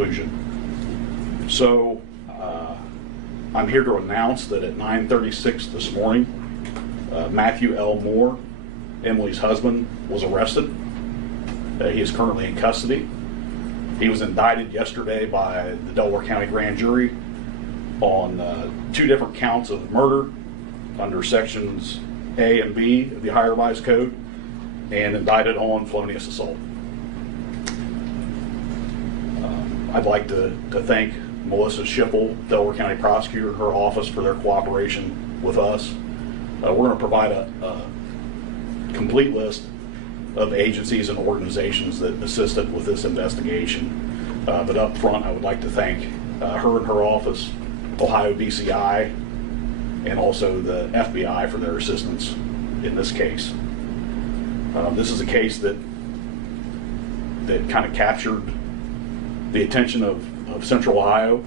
conclusion. So I'm here to announce that at 9:36 this morning, Matthew L. Moore, Emily's husband, was arrested. He is currently in custody. He was indicted yesterday by the Delaware County Grand Jury on 2 different counts of murder under sections A and B of the Ohio Revised Code, and indicted on felonious assault. I'd like to thank Melissa Schiffel, Delaware County Prosecutor, and her office for their cooperation with us. We're going to provide a complete list of agencies and organizations that assisted with this investigation. But up front, I would like to thank her and her office, Ohio DCI, and also the FBI for their assistance in this case. This is a case that kind of captured the attention of Central Ohio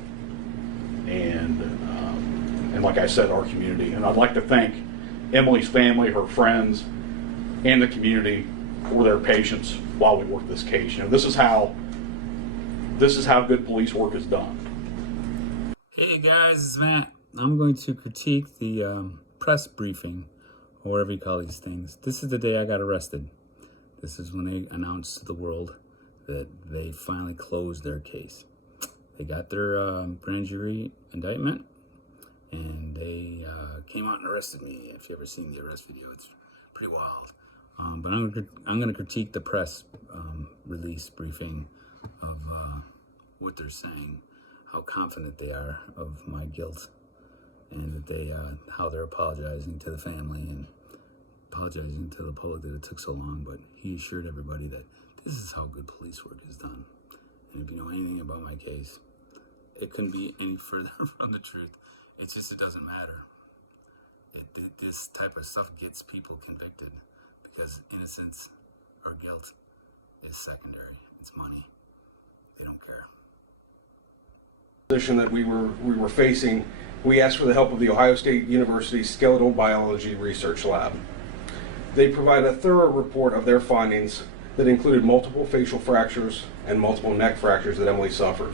and like I said, our community. And I'd like to thank Emily's family, her friends, and the community for their patience while we work this case. You know, this is how good police work is done. Hey guys, it's Matt. I'm going to critique the press briefing, or whatever you call these things. This is the day I got arrested. This is when they announced to the world that they finally closed their case. They got their grand jury indictment, and they came out and arrested me. If you've ever seen the arrest video, it's pretty wild. But I'm going to critique the press release briefing of what they're saying, how confident they are of my guilt, and that they how they're apologizing to the family and apologizing to the public that it took so long. But he assured everybody that this is how good police work is done. And if you know anything about my case, it couldn't be any further from the truth. It's just, it doesn't matter. This type of stuff gets people convicted because innocence or guilt is secondary. It's money. They don't care. Position that we were facing, we asked for the help of the Ohio State University Skeletal Biology Research Lab. They provided a thorough report of their findings that included multiple facial fractures and multiple neck fractures that Emily suffered.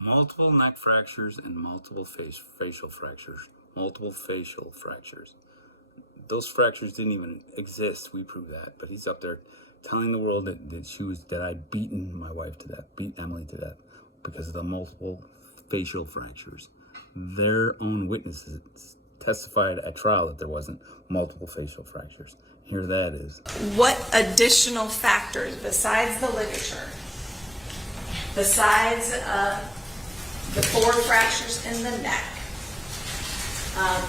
Multiple neck fractures and multiple facial fractures. Multiple facial fractures. Those fractures didn't even exist. We proved that. But he's up there telling the world that I'd beaten my wife to death, beat Emily to death because of the multiple facial fractures. Their own witnesses testified at trial that there wasn't multiple facial fractures. Here that is. What additional factors besides the ligature, besides the 4 fractures in the neck,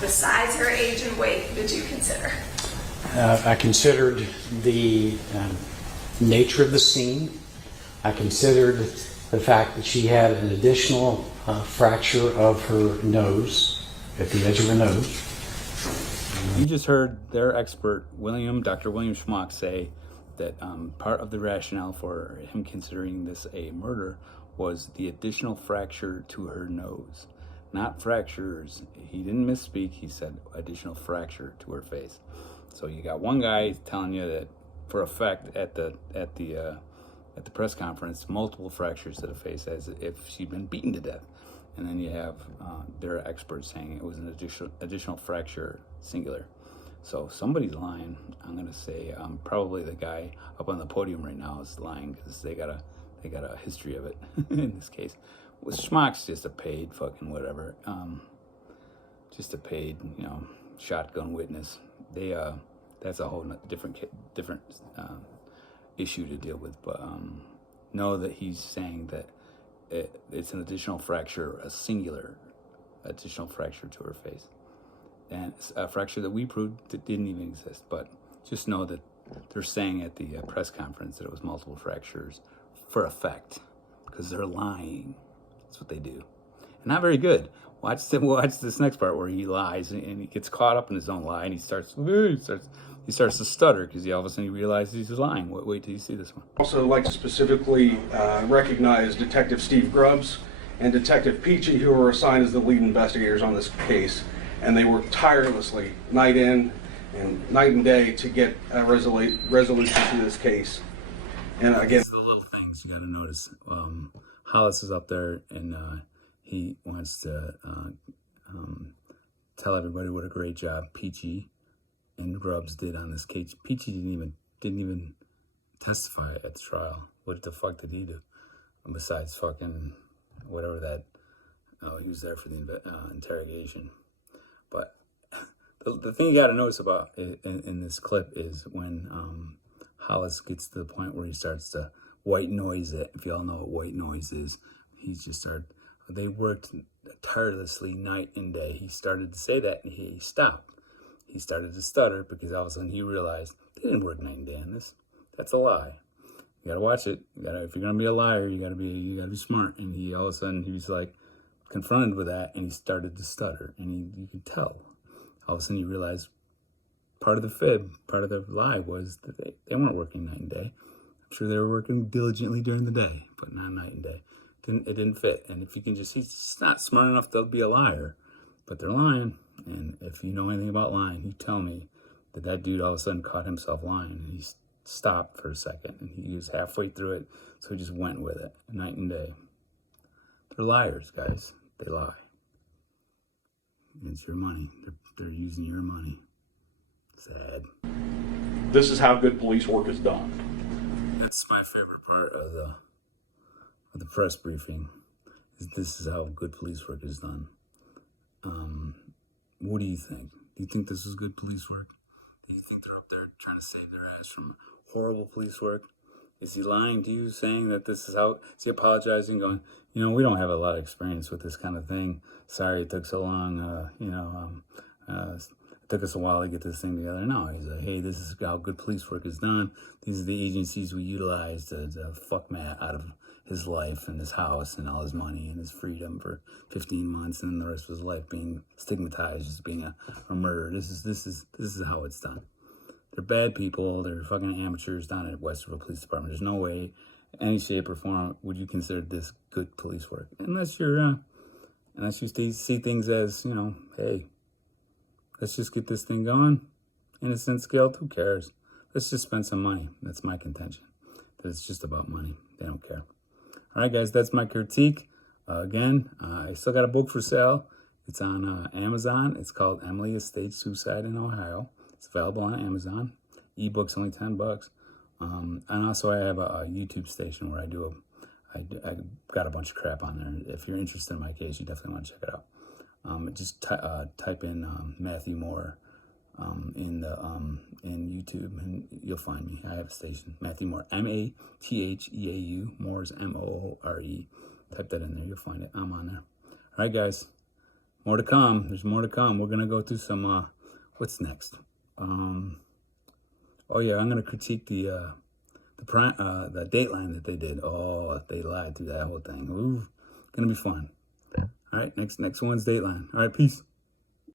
besides her age and weight, did you consider? I considered the nature of the scene. I considered the fact that she had an additional fracture of her nose, at the edge of her nose. You just heard their expert, Dr. William Schmock, say that part of the rationale for him considering this a murder was the additional fracture to her nose. Not fractures. He didn't misspeak. He said additional fracture to her face. So you got one guy telling you that for a fact at the press conference, multiple fractures to the face as if she'd been beaten to death. And then you have their experts saying it was an additional fracture, singular. So somebody's lying. I'm gonna say probably the guy up on the podium right now is lying because they got a history of it in this case. Well, Schmock's just a paid fucking whatever, just a paid shotgun witness. That's a whole different issue to deal with. But know that he's saying that it's an additional fracture, a singular additional fracture to her face, and it's a fracture that we proved that didn't even exist. But just know that they're saying at the press conference that it was multiple fractures for effect because they're lying. That's what they do, and not very good. Watch this next part where he lies and he gets caught up in his own lie and he starts to stutter because all of a sudden he realizes he's lying. Wait till you see this one. Also like to specifically recognize Detective Steve Grubbs and Detective Peachy, who were assigned as the lead investigators on this case, and they worked tirelessly night in and night and day to get a resolution to this case. And again, the little things you got to notice. Hollis is up there, and he wants to tell everybody what a great job Peachy and Grubbs did on this case. Peachy didn't even testify at the trial. What the fuck did he do? Besides fucking whatever that. Oh, he was there for the interrogation. But the thing you got to notice about in this clip is when Hollis gets to the point where he starts to white noise it. If y'all know what white noise is, he's just started. They worked tirelessly night and day. He started to say that and he stopped. He started to stutter because all of a sudden he realized they didn't work night and day on this. That's a lie. You gotta watch it. If you're gonna be a liar, you gotta be smart. And he all of a sudden he was like confronted with that, and he started to stutter, and you could tell. All of a sudden, you realize part of the fib, part of the lie was that they weren't working night and day. I'm sure they were working diligently during the day, but not night and day. It didn't fit. And if you can just, he's not smart enough to be a liar, but they're lying. And if you know anything about lying, you tell me that dude all of a sudden caught himself lying, and he stopped for a second, and he was halfway through it, so he just went with it, night and day. They're liars, guys. They lie. It's your money. They're using your money. Sad. This is how good police work is done. That's my favorite part of the press briefing. This is how good police work is done. What do you think? Do you think this is good police work? Do you think they're up there trying to save their ass from horrible police work? Is he lying to you, saying that this is how? Is he apologizing, going, we don't have a lot of experience with this kind of thing. Sorry it took so long. It took us a while to get this thing together. No, he's like, hey, this is how good police work is done. These are the agencies we utilize to fuck Matt out of his life and his house and all his money and his freedom for 15 months, and then the rest of his life being stigmatized as being a murderer. This is how it's done. They're bad people. They're fucking amateurs down at Westerville Police Department. There's no way, any shape or form, would you consider this good police work, unless you see things as, hey, let's just get this thing going. Innocent guilt, who cares? Let's just spend some money. That's my contention. That it's just about money. They don't care. All right, guys, that's my critique. Again, I still got a book for sale. It's on Amazon. It's called Emily Estate Suicide in Ohio. It's available on Amazon. Ebook's only $10. And also I have a YouTube station where I got a bunch of crap on there. If you're interested in my case, you definitely want to check it out. Just type in Matthew Moore in YouTube, and you'll find me. I have a station, Matthew Moore, Matheau. Moore is Moore. Type that in there, you'll find it. I'm on there. All right, guys, more to come. There's more to come. We're gonna go through some. What's next? Oh yeah, I'm gonna critique the Dateline that they did. Oh, they lied through that whole thing. Ooh, gonna be fun. All right, next one's Dateline. All right, peace.